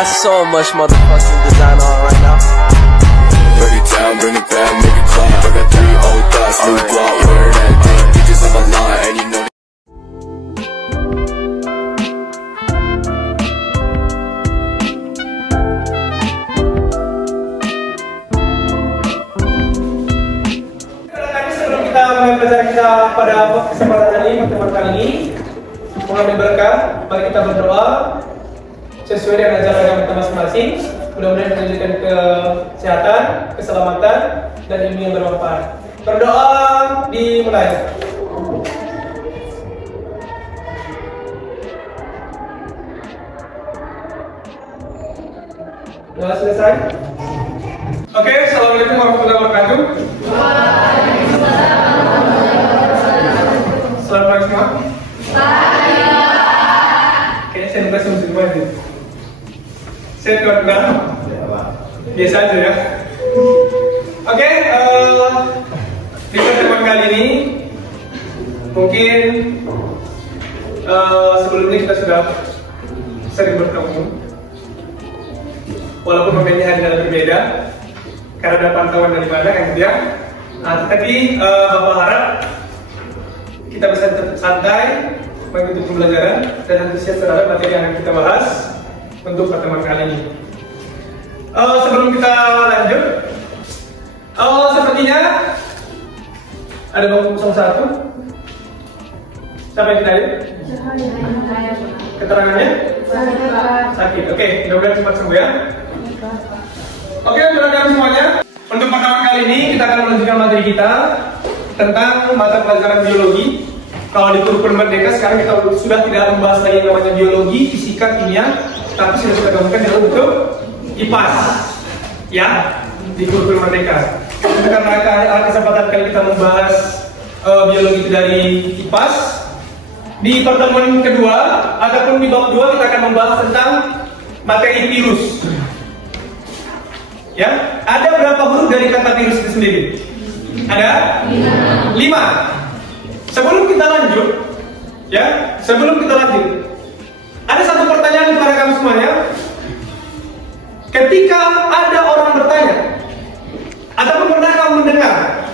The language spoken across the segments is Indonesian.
got so much motherfucking design on right now. Break it down, bring it back, make it clap. I got 3 old thoughts, new block, where that thing. Bitches on my line, and you know. Sebelum kita mulai belajar kita pada kesempatan ini, pertemuan kali ini, mengambil berkah, mari kita berdoa sesuai dengan ajaran agama kita masing-masing. Mudah-mudahan kita diberikan kesehatan, keselamatan, dan ilmu yang bermanfaat. Berdoa dimulai. Doa selesai. Oke, assalamualaikum warahmatullahi wabarakatuh. Selamat pagi semua. Kayaknya saya lupa semua itu. Saya tuan-tuan. Biasa aja ya. Oke, di pertemuan kali ini mungkin sebelumnya kita sudah sering bertemu. Walaupun momennya hari ini berbeda karena ada pantauan dari mana kan dia. Tetapi Bapak harap kita bisa tetap santai mengikuti pembelajaran dan antusias terhadap materi yang kita bahas untuk pertemuan kali ini. Sebelum kita lanjut, sepertinya ada bangku 01. Siapa yang kita lihat? Keterangannya? Sakit. Oke, mudah-mudahan cepat sembuh ya. Oke, teman-teman semuanya. Untuk pertemuan kali ini kita akan melanjutkan materi kita tentang mata pelajaran biologi. Kalau di kurikulum Merdeka sekarang kita sudah tidak membahas lagi yang namanya biologi, fisika, kimia, tapi sudah kita gabungkan dalam bentuk IPAS. Ya, di kurikulum Merdeka. Karena kesempatan kali kita membahas biologi itu dari IPAS. Di pertemuan kedua ataupun di bab 2 kita akan membahas tentang materi virus. Ya, ada berapa huruf dari kata virus itu sendiri? Ada 5. Sebelum kita lanjut, ada satu pertanyaan kepada kamu semuanya. Ketika ada orang bertanya, ataupun pernah kamu mendengar,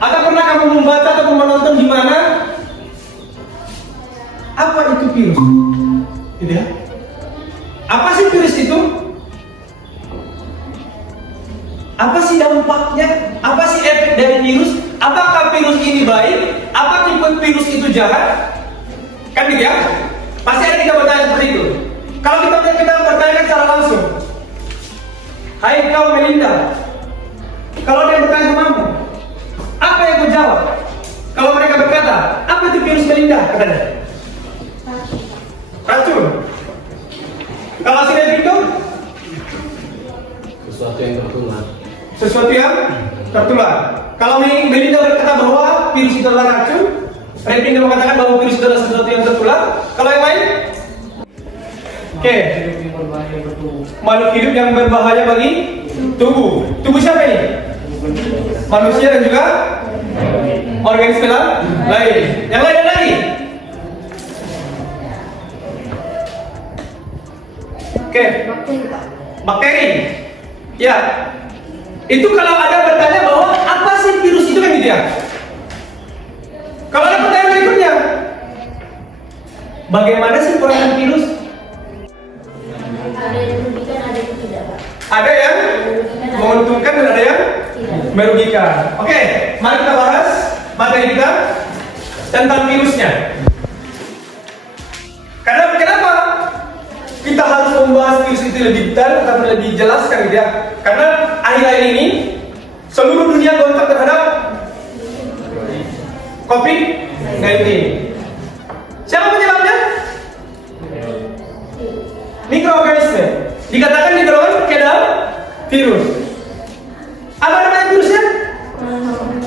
atau pernah kamu membaca atau menonton di mana, apa itu virus? Gitu ya? Apa sih virus itu? Apa sih dampaknya? Apa sih efek dari virus? Apakah virus ini baik? Apakah virus itu jahat? Kan gitu ya? Pasti ada kita bertanya seperti itu. Kalau kita bertanya secara langsung, hai kau Melinda, kalau dia bertanya kemana, apa yang kau jawab? Kalau mereka berkata, apa itu virus Melinda? Katanya racun. Kalau si David itu sesuatu yang tertular. Sesuatu yang tertular. Kalau Melinda berkata bahwa virus itu adalah racun, David mengatakan bahwa virus itu adalah sesuatu yang tertular. Kalau yang lain, oke, makhluk hidup yang berbahaya bagi tubuh. Tubuh siapa ini? Manusia dan juga organisme lain. Yang lain lagi? Oke, bakteri. Ya, itu kalau ada bertanya bahwa apa sih virus itu kan gitu ya. Kalau ada pertanyaan berikutnya, bagaimana sih peran virus? Ada yang merugikan, ada yang tidak. Ada yang menguntungkan dan ada yang merugikan. Oke, mari kita bahas materi kita tentang virusnya. Karena kenapa kita harus membahas virus itu lebih detail atau lebih jelaskan gitu ya? Karena akhir-akhir ini seluruh dunia gontok terhadap COVID-19. Siapa penyebabnya? Mikroorganisme. Dikatakan mikroorganisme adalah virus. Apa namanya virusnya?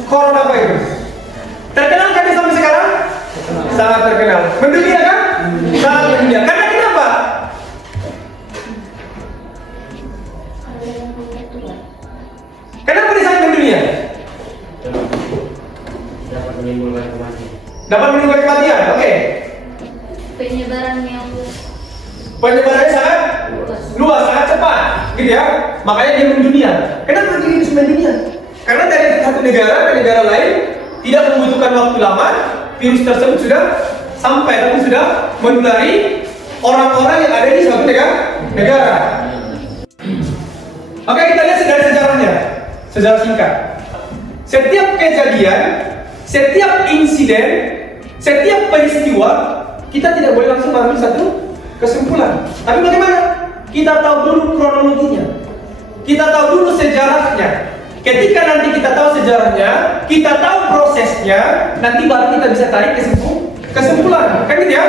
Coronavirus. Terkenal kan sampai sekarang? Sangat terkenal. Mendunia kan? Sangat mendunia. Karena kenapa? Kenapa dia sangat mendunia? Dapat menimbulkan kematian. Dapat menimbulkan kematian. Oke. Penyebaran yang Penyebarannya sangat luas, sangat cepat, gitu ya. Makanya dia mendunia. Kenapa dia bisa mendunia? Karena dari satu negara ke negara lain tidak membutuhkan waktu lama, virus tersebut sudah sampai dan sudah menulari orang-orang yang ada di suatu negara. Oke, kita lihat sejarahnya. Sejarah singkat. Setiap kejadian, setiap insiden, setiap peristiwa, kita tidak boleh langsung mengambil satu kesimpulan. Tapi bagaimana? Kita tahu dulu kronologinya. Kita tahu dulu sejarahnya. Ketika nanti kita tahu sejarahnya, kita tahu prosesnya, nanti baru kita bisa tarik kesimpulan. Kan gitu ya?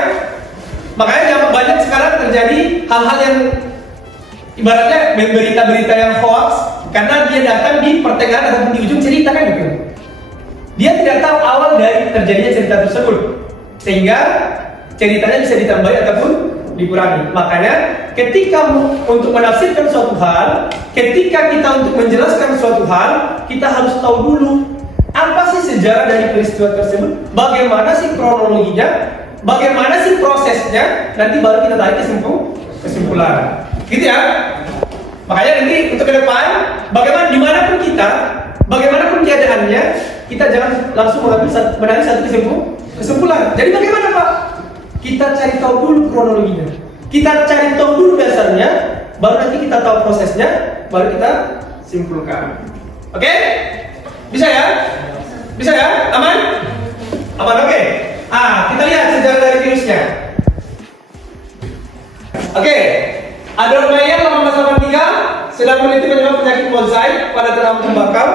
Makanya yang banyak sekarang terjadi hal-hal yang ibaratnya berita-berita yang hoax, karena dia datang di pertengahan ataupun di ujung cerita, kan gitu. Dia tidak tahu awal dari terjadinya cerita tersebut, sehingga ceritanya bisa ditambahi ataupun dikurangi. Makanya ketika untuk menafsirkan suatu hal, ketika kita untuk menjelaskan suatu hal, kita harus tahu dulu apa sih sejarah dari peristiwa tersebut, bagaimana sih kronologinya, bagaimana sih prosesnya, nanti baru kita tarik kesimpulan. Gitu ya. Makanya nanti untuk ke depan, bagaimana dimanapun kita, bagaimanapun keadaannya, kita jangan langsung menarik satu kesimpulan. Jadi bagaimana Pak? Kita cari tahu dulu kronologinya, kita cari tahu dulu dasarnya, baru nanti kita tahu prosesnya, baru kita simpulkan. Oke? Bisa ya? Bisa ya? Aman? Aman, oke? Kita lihat sejarah dari virusnya. Oke. Adolf Meyer 1883 sedang meneliti penyebab penyakit mozaik pada tanaman tembakau,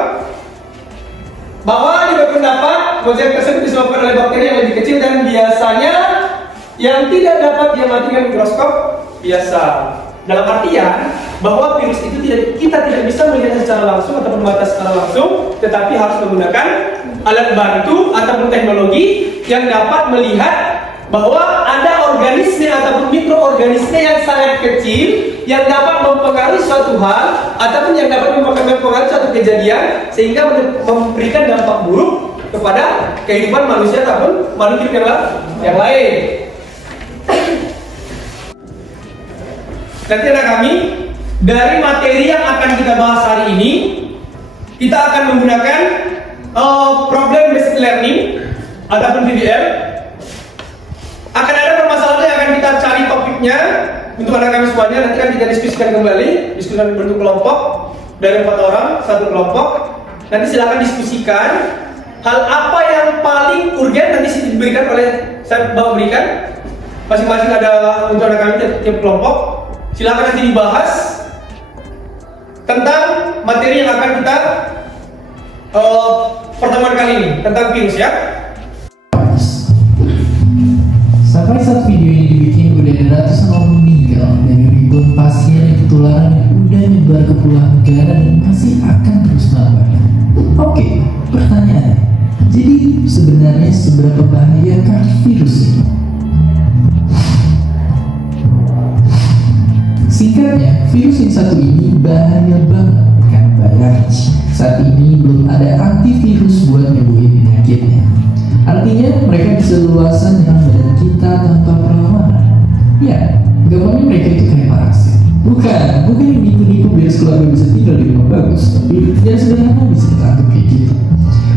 bahwa dia berpendapat mozaik tersebut disebabkan oleh bakteri yang lebih kecil dan biasanya yang tidak dapat diamati dengan mikroskop biasa. Dalam artian bahwa virus itu kita tidak bisa melihat secara langsung atau membatas secara langsung, tetapi harus menggunakan alat bantu ataupun teknologi yang dapat melihat bahwa ada organisme ataupun mikroorganisme yang sangat kecil yang dapat mempengaruhi suatu hal ataupun yang dapat mempengaruhi suatu kejadian sehingga memberikan dampak buruk kepada kehidupan manusia ataupun makhluk hidup yang lain. Nanti anak kami, dari materi yang akan kita bahas hari ini, kita akan menggunakan problem based learning ataupun PBL. Akan ada permasalahan yang akan kita cari topiknya untuk anak kami semuanya. Nanti akan kita diskusikan kembali, diskusikan bentuk kelompok dari 4 orang, satu kelompok. Nanti silakan diskusikan hal apa yang paling urgen nanti diberikan oleh saya berikan. Masing-masing ada untuk anak kami tiap kelompok. Silakan nanti dibahas tentang materi yang akan kita pertemuan kali ini tentang virus ya. Sampai saat video ini dibikin udah ada ratusan orang meninggal dan ribuan pasien yang ketularan yang udah nyebar ke puluhan negara dan masih akan terus nambah. Oke, pertanyaannya, jadi sebenarnya seberapa bahayakah virus ini? Singkatnya, virus yang satu ini bahaya banget karena bayangin saat ini belum ada antivirus buat nyembuhin penyakitnya. Artinya mereka bisa leluasa nyerang badan kita tanpa perlawanan. Ya, gampangnya mereka itu kayak parasit. Bukan yang nipu-nipu biar keluarga bisa tinggal di rumah bagus, tapi yang sederhana bisa kita anggap kayak gitu.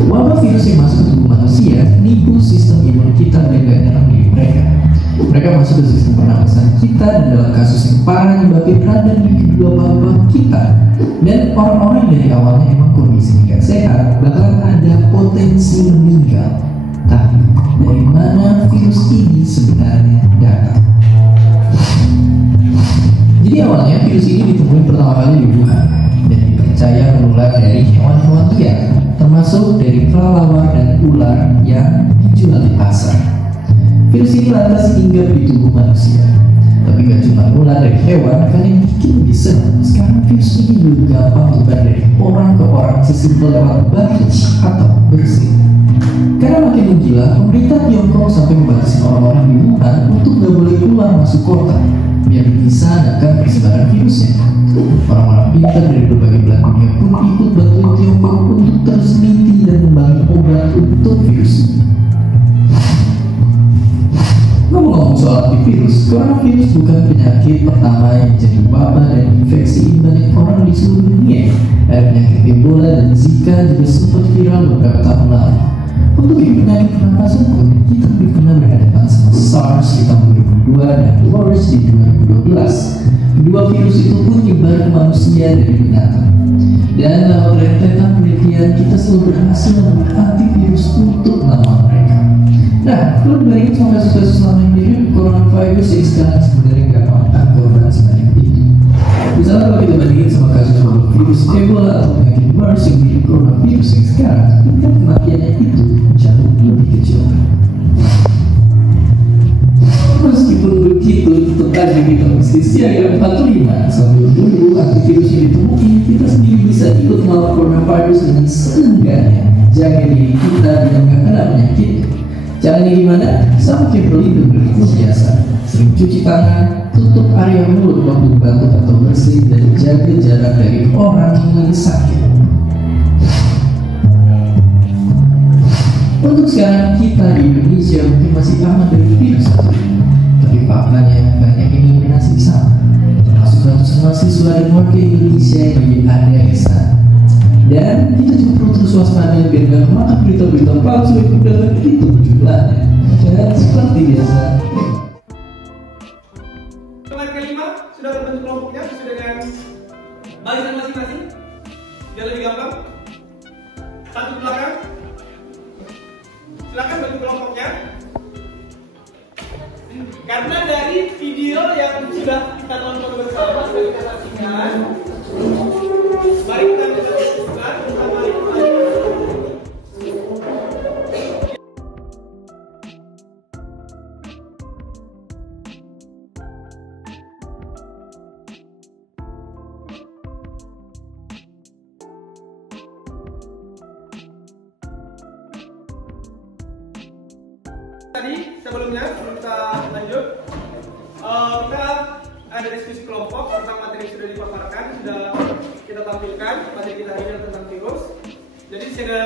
Wabah virus yang masuk ke tubuh manusia nipu sistem imun kita dan gak nyerang diri mereka. Mereka masuk ke sistem pernapasan kita dan dalam kasus yang parah nyebabin radang di kedua paru-paru kita. Dan orang-orang yang dari awalnya emang kondisinya gak sehat bakalan ada potensi meninggal. Tapi dari mana virus ini sebenarnya datang? Jadi awalnya virus ini ditemukan pertama kali di Wuhan dan dipercaya menular dari hewan-hewan liar, termasuk dari kelelawar dan ular yang dijual di pasar. Virus ini lantas hinggap di tubuh manusia. Tapi gak cuma nular dari hewan, kan yang bikin lebih senang. Sekarang virus ini juga gampang menyebar dari orang ke orang sesimpel lewat batuk atau bersin. Karena makin menggila, pemerintah Tiongkok sampai membatasi orang-orang di Wuhan untuk gak boleh keluar masuk kota, biar bisa menekan persebaran virusnya. Orang-orang pintar dari berbagai belahan dunia pun ikut bantuin Tiongkok untuk terus meneliti dan membangun obat untuk virus ini. Ngomong-ngomong soal antivirus, coronavirus bukan penyakit pertama yang jadi wabah dan infeksi banyak orang di seluruh dunia. Ada penyakit Ebola dan Zika juga sempat viral beberapa tahun lalu. Untuk penyakit pernapasan pun, kita lebih pernah berhadapan sama SARS di tahun 2002 dan MERS di 2012. Kedua virus itu pun nyebar ke manusia dari binatang. Dan dalam rentetan penelitian, kita selalu berhasil menemukan antivirus untuk melawan mereka. Nah, kalau dibandingin sama kasus-kasus selama ini, coronavirus yang sekarang sebenarnya nggak memakan korban sebanyak itu. Misalnya kalau kita bandingin sama kasus virus Ebola atau penyakit MERS yang mirip coronavirus yang sekarang, tingkat kematiannya itu jauh lebih kecil. Meskipun begitu, tetap aja kita mesti siaga 45 sambil tunggu antivirus yang ditemukan. Kita sendiri bisa ikut melawan coronavirus dengan seenggaknya jaga diri kita dengan nggak kena penyakit. Caranya gimana? Sama kayak berlindung dari biasa. Sering cuci tangan, tutup area mulut waktu batuk atau bersin, dan jaga jarak dari orang yang lagi sakit. Untuk sekarang kita di Indonesia mungkin masih aman dari virus satu ini, tapi faktanya banyak yang ingin bernasib sama, termasuk ratusan mahasiswa dan warga Indonesia yang lagi ada di sana. Dan kita juga perlu terus waspada biar gak kemakan berita-berita palsu yang udah begitu jumlahnya. Dan seperti biasa, Teman kelima sudah terbentuk kelompoknya sesuai dengan barisan masing-masing. Biar lebih gampang. Satu ke belakang. Silakan bentuk kelompoknya. Karena dari video yang sudah kita tonton bersama sudah kita saksikan, mari kita diskusikan bersama tadi sebelum kita lanjut, kita ada diskusi kelompok tentang materi yang sudah dipaparkan, sudah kita tampilkan materi kita hari ini tentang virus. Jadi ada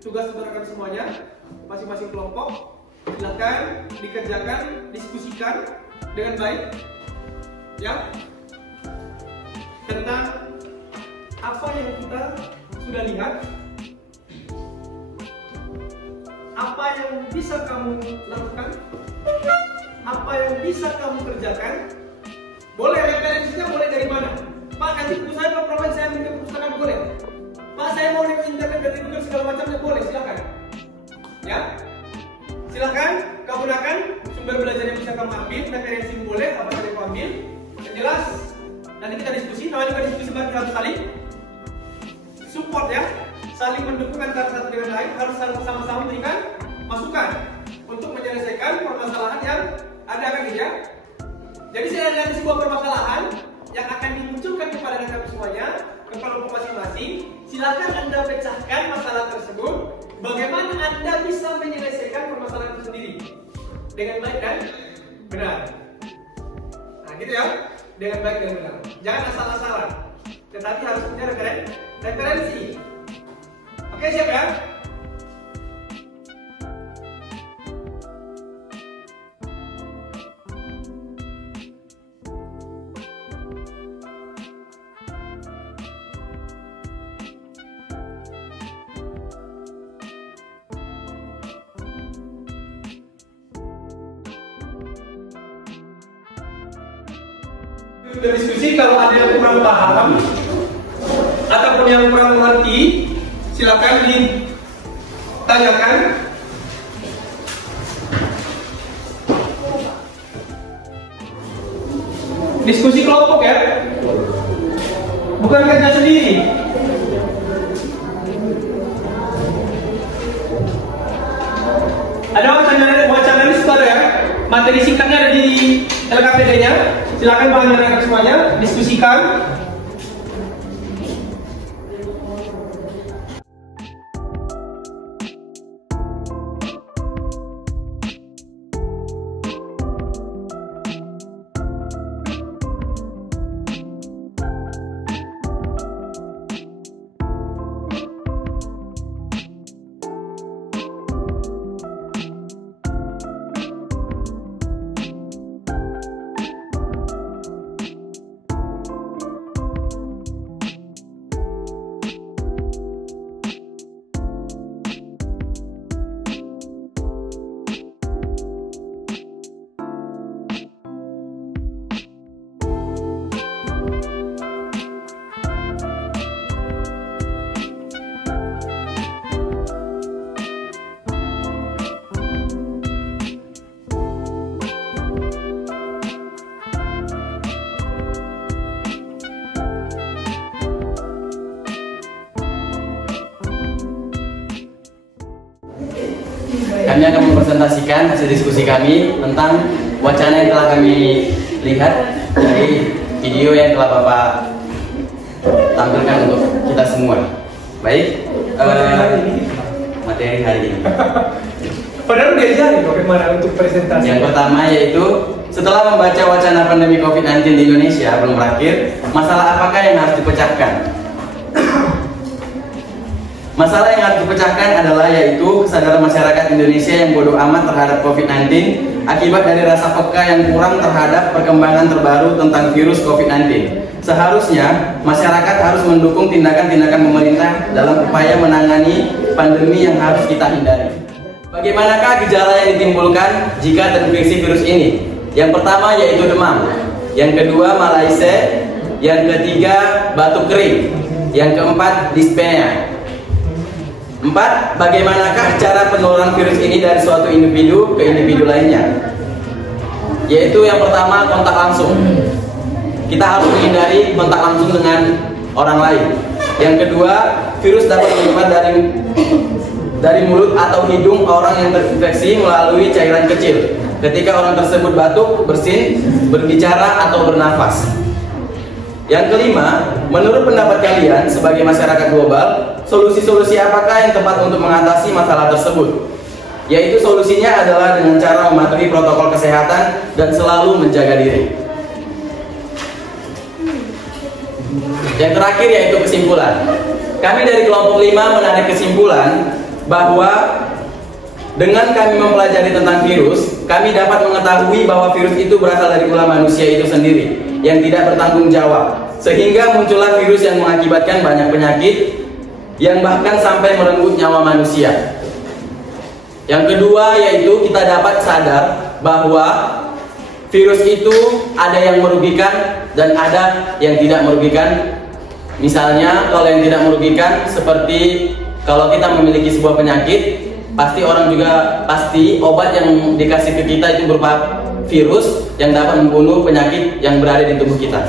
tugas untuk rekan semuanya, masing-masing kelompok silakan dikerjakan, diskusikan dengan baik, ya, tentang apa yang kita sudah lihat. Apa yang bisa kamu lakukan? Apa yang bisa kamu kerjakan? Boleh referensinya, boleh dari mana? Pak, kasih buku saya, Pak, saya minta perpustakaan, boleh. Pak, saya mau lihat internet dari Google segala macamnya, boleh, silakan. Ya, silakan kamu gunakan sumber belajar yang bisa kamu ambil, referensi boleh, apa saja kamu ambil. Yang jelas, nanti kita diskusi, namanya juga diskusi bareng, harus saling support ya. Saling mendukung antara satu dengan lain, harus sama-sama memberikan masukan untuk menyelesaikan permasalahan yang ada kan ya. Jadi saya ada sebuah permasalahan yang akan dimunculkan kepada kami semuanya, kepada kelompok masing-masing. Silakan Anda pecahkan masalah tersebut. Bagaimana Anda bisa menyelesaikan permasalahan itu sendiri dengan baik dan benar. Nah gitu ya, dengan baik dan benar. Jangan asal-asalan, tetapi harus punya referensi. Oke, siap ya? Sudah diskusi, kalau ada yang kurang paham ataupun yang kurang mengerti, silakan ditanyakan. Diskusi kelompok ya, bukan kerja sendiri. Ada wacana list ada ya, materi singkatnya ada di LKPD-nya. Silakan bahan semuanya, diskusikan. kami akan mempresentasikan hasil diskusi kami tentang wacana yang telah kami lihat dari video yang telah Bapak tampilkan untuk kita semua. Baik, materi hari ini. Padahal udah diajarin bagaimana untuk presentasi. Yang pertama yaitu setelah membaca wacana pandemi COVID-19 di Indonesia belum berakhir, masalah apakah yang harus dipecahkan? Masalah yang harus dipecahkan adalah yaitu kesadaran masyarakat Indonesia yang bodoh amat terhadap COVID-19 akibat dari rasa peka yang kurang terhadap perkembangan terbaru tentang virus COVID-19. Seharusnya masyarakat harus mendukung tindakan-tindakan pemerintah dalam upaya menangani pandemi yang harus kita hindari. Bagaimanakah gejala yang ditimbulkan jika terinfeksi virus ini? Yang pertama yaitu demam, yang kedua malaise, yang ketiga batuk kering, yang keempat dispnea. 4. Bagaimanakah cara penularan virus ini dari suatu individu ke individu lainnya? Yaitu yang pertama kontak langsung. Kita harus menghindari kontak langsung dengan orang lain. Yang kedua, virus dapat menyebar dari mulut atau hidung orang yang terinfeksi melalui cairan kecil ketika orang tersebut batuk, bersin, berbicara, atau bernafas. Yang kelima, menurut pendapat kalian sebagai masyarakat global, solusi-solusi apakah yang tepat untuk mengatasi masalah tersebut? Yaitu solusinya adalah dengan cara mematuhi protokol kesehatan dan selalu menjaga diri. Yang terakhir yaitu kesimpulan. Kami dari kelompok 5 menarik kesimpulan bahwa dengan kami mempelajari tentang virus, kami dapat mengetahui bahwa virus itu berasal dari ulah manusia itu sendiri yang tidak bertanggung jawab, sehingga muncullah virus yang mengakibatkan banyak penyakit yang bahkan sampai merenggut nyawa manusia. Yang kedua yaitu kita dapat sadar bahwa virus itu ada yang merugikan dan ada yang tidak merugikan. Misalnya kalau yang tidak merugikan seperti kalau kita memiliki sebuah penyakit, pasti obat yang dikasih ke kita itu berupa virus yang dapat membunuh penyakit yang berada di tubuh kita.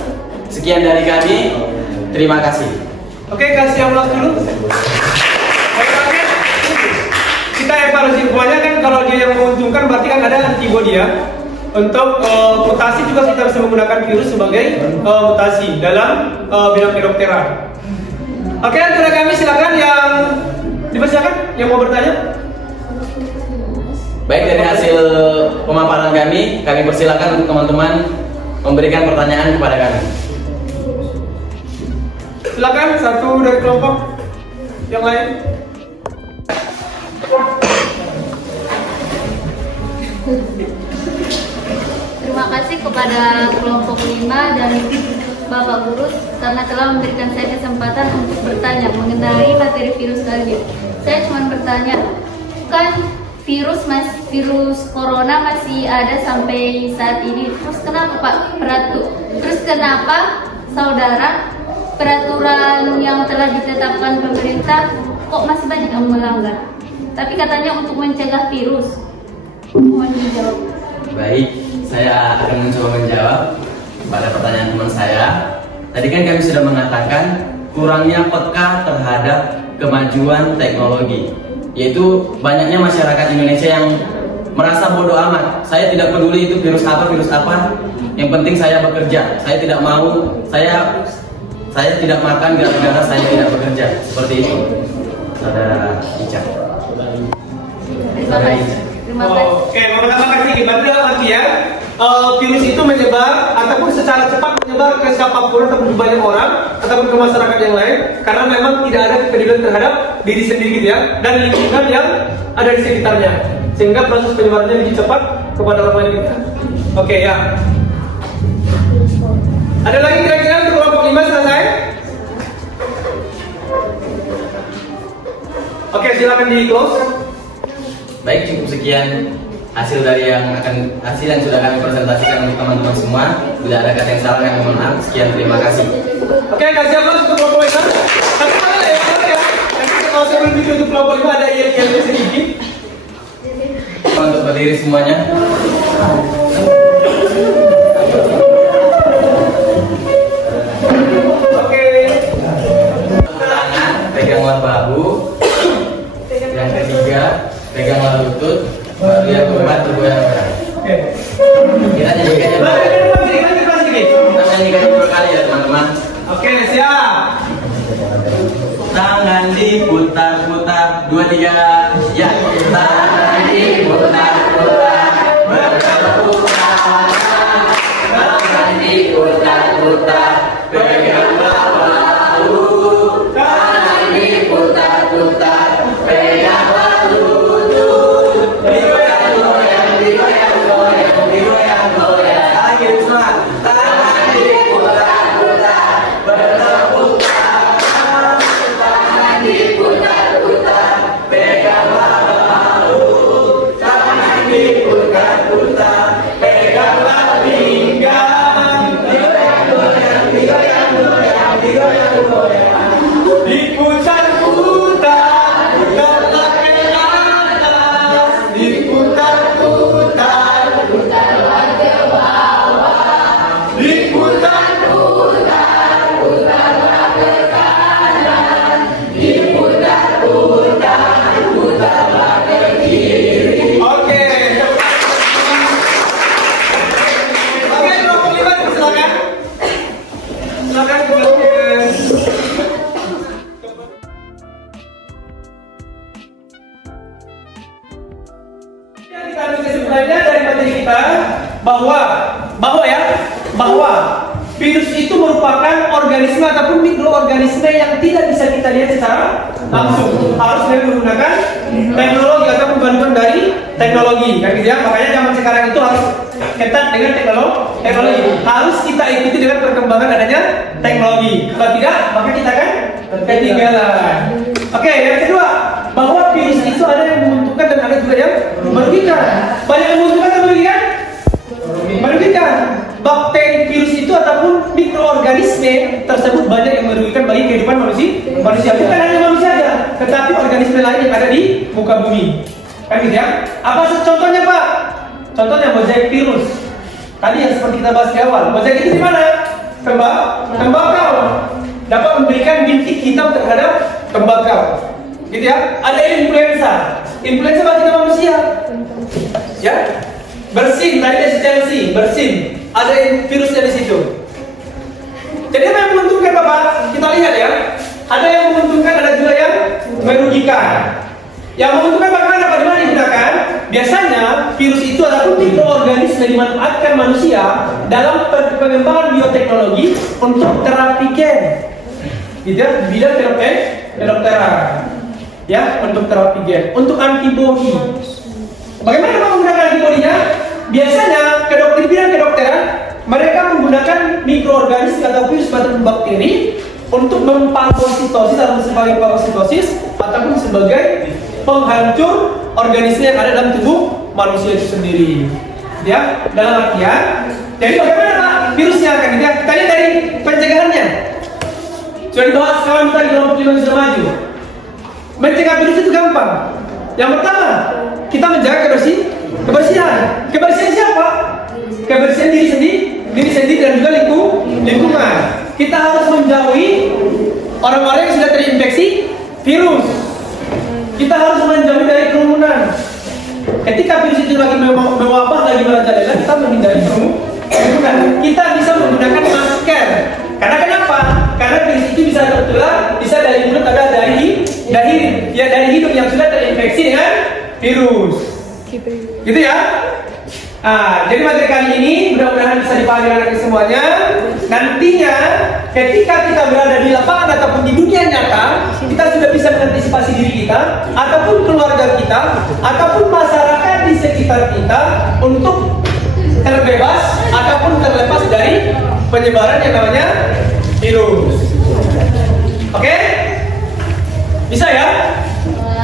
Sekian dari kami, terima kasih. Oke, kasih Allah dulu. Baik, kita evaluasi semuanya kan, kalau dia yang menguntungkan berarti kan ada antibody ya. Untuk mutasi juga kita bisa menggunakan virus sebagai mutasi dalam bidang kedokteran. Oke, antara kami silakan yang dipersilakan yang mau bertanya. Baik, dari hasil pemaparan kami persilakan untuk teman-teman memberikan pertanyaan kepada kami. Silakan satu dari kelompok yang lain. Terima kasih kepada kelompok 5 dan Bapak Guru karena telah memberikan saya kesempatan untuk bertanya mengenai materi virus tadi. Saya cuma bertanya, kan virus corona masih ada sampai saat ini. Terus kenapa Pak Terus kenapa saudara peraturan yang telah ditetapkan pemerintah kok masih banyak yang melanggar? Tapi katanya untuk mencegah virus. Mohon dijawab. Baik, saya akan mencoba menjawab pada pertanyaan teman saya. Tadi kan kami sudah mengatakan kurangnya peka terhadap kemajuan teknologi, yaitu banyaknya masyarakat Indonesia yang merasa bodoh amat. Saya tidak peduli itu virus apa, yang penting saya bekerja. Saya tidak mau, saya tidak makan gara-gara saya tidak bekerja. Seperti itu, Saudara Ica. Terima kasih. Oke, pertama kali gimana artinya virus itu menyebar ataupun secara cepat menyebar ke siapapun ataupun banyak orang ataupun ke masyarakat yang lain karena memang tidak ada kepedulian terhadap diri sendiri gitu ya, dan lingkungan yang ada di sekitarnya, sehingga proses penyebarannya lebih cepat kepada orang lain kita. Oke ya. Ada lagi kira-kira untuk kelompok 5 selesai? Oke, silakan di close. Baik, cukup sekian hasil yang sudah kami presentasikan untuk teman-teman semua. Bila ada kata yang salah kami mohon maaf. Sekian, terima kasih. Oke, kasih aplaus untuk kelompok 5. Tapi mana ya? Nanti kalau sebelum itu untuk kelompok 5 ada yang sedikit. Untuk berdiri semuanya. Oke. Tangan, peganglah bahu. Yang ketiga, peganglah lutut. materi kita bahwa virus itu merupakan organisme ataupun mikroorganisme yang tidak bisa kita lihat secara langsung. Harus menggunakan teknologi atau bantuan dari teknologi, kan gitu ya. Makanya zaman sekarang itu harus ketat dengan teknologi. Harus kita ikuti dengan perkembangan adanya teknologi. Kalau tidak, maka kita kan ketinggalan. Oke, yang kedua, bahwa virus itu ada yang menguntungkan dan ada juga yang merugikan. Banyak yang menguntungkan atau merugikan? Merugikan. Bakteri virus itu ataupun mikroorganisme tersebut banyak yang merugikan bagi kehidupan manusia. Bukan hanya manusia saja, tetapi organisme lain yang ada di muka bumi. Kan gitu ya? Apa contohnya, Pak? Contohnya mozaik virus. Tadi yang seperti kita bahas di awal. Mozaik itu di mana? Tembakau. Dapat memberikan bintik hitam terhadap tembakau. Gitu ya? Ada influenza. Influenza bagi kita manusia. Ya? Bersin, tadi dari Chelsea, bersin. Ada virusnya di situ. Jadi apa yang menguntungkan, Bapak? Kita lihat ya. Ada yang menguntungkan, ada juga yang merugikan. Yang menguntungkan bagaimana? Bagaimana digunakan? Biasanya virus itu adalah mikroorganisme dimanfaatkan manusia dalam pengembangan bioteknologi untuk terapi gen. Gitu ya, di bidang kedokteran. Ya, untuk terapi gen, untuk antibodi. Bagaimana menggunakan antibodinya? Biasanya di bidang kedokteran mereka menggunakan mikroorganisme atau virus ataupun bakteri untuk memfagositosis atau sebagai fagositosis ataupun sebagai penghancur organisme yang ada dalam tubuh manusia itu sendiri. Ya, dalam artian, jadi bagaimana Pak virusnya kan? Kita lihat dari pencegahannya. Sudah dibahas sekarang kita di kelompok 5 sudah maju. Mencegah virus itu gampang. Yang pertama, kita menjaga kebersihan. Kebersihan siapa? Kebersihan diri sendiri dan juga lingkungan. Kita harus menjauhi orang-orang yang sudah terinfeksi virus. Kita harus menjauhi dari kerumunan. Ketika virus itu lagi mewabah, lagi merajalela, kita menghindari kerumunan. Kita bisa menggunakan masker. Karena kenapa? Karena virus itu bisa tertular, bisa dari mulut atau dari hidung yang sudah terinfeksi dengan virus. Gitu ya. Jadi materi kali ini mudah-mudahan bisa dipahami oleh semuanya. Nantinya ketika kita berada di lapangan ataupun di dunia nyata, kita sudah bisa mengantisipasi diri kita ataupun keluarga kita ataupun masyarakat di sekitar kita untuk terbebas ataupun terlepas dari penyebaran yang namanya virus. Oke? Bisa ya?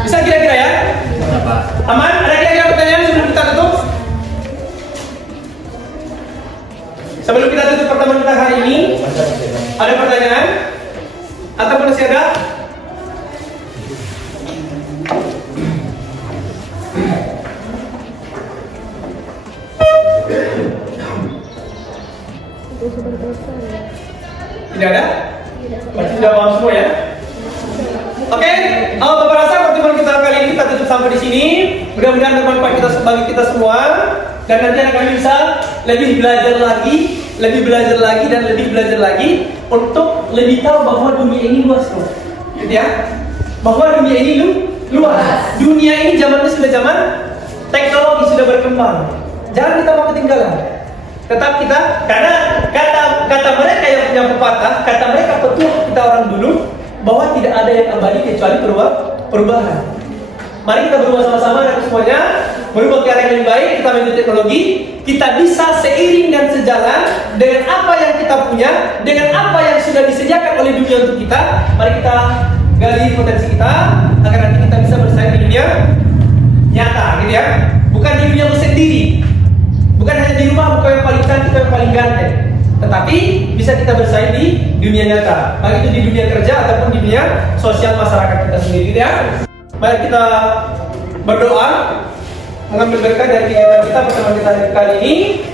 Bisa kira-kira ya? Aman? Ada kira-kira pertanyaan sebelum kita tutup? Sebelum kita tutup pertemuan kita hari ini, ada pertanyaan? Atau masih ada? Tidak ada? Masih sudah paham semua ya? Oke, Bapak rasa pertemuan kita kali ini kita tutup sampai di sini. Mudah-mudahan bermanfaat bagi kita semua. Dan nanti kami bisa lebih belajar lagi untuk lebih tahu bahwa dunia ini luas loh. Gitu ya? Bahwa dunia ini luas. Dunia ini zamannya sudah zaman teknologi sudah berkembang. Jangan kita mau ketinggalan. Tetap kita, karena kata mereka yang punya pepatah, kata mereka petua kita orang dulu bahwa tidak ada yang abadi kecuali perubahan. Mari kita berubah sama-sama dan semuanya berubah ke arah yang lebih baik. Kita mengikuti teknologi, kita bisa seiring dan sejalan dengan apa yang kita punya, dengan apa yang sudah disediakan oleh dunia untuk kita. Mari kita gali potensi kita agar nanti kita bisa bersaing di dunia nyata, gitu ya. Bukan di dunia sendiri, bukan hanya di rumah, bukan yang paling cantik, yang paling ganteng, tetapi bisa kita bersaing di dunia nyata, baik itu di dunia kerja ataupun di dunia sosial masyarakat kita sendiri, gitu ya. Mari kita berdoa, mengambil berkah dari kegiatan kita bersama kita kali ini.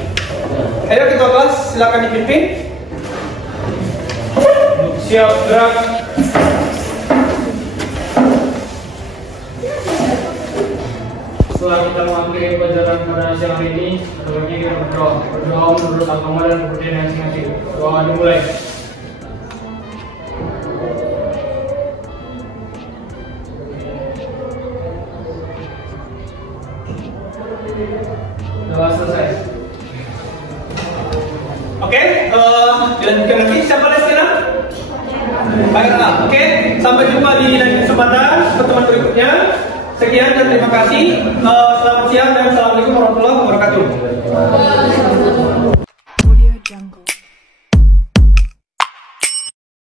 Ayo kita kelas, silakan dipimpin. Siap gerak. Setelah kita mengakhiri pelajaran pada siang hari ini, ada baiknya kita berdoa menurut agama dan kepercayaan masing-masing. Doa dimulai. Doa selesai. Oke, dilanjutkan lagi. Siapa lagi sekarang? Baiklah. Oke, sampai jumpa di lain kesempatan pertemuan berikutnya. Sekian dan terima kasih. Selamat siang dan assalamualaikum warahmatullahi wabarakatuh.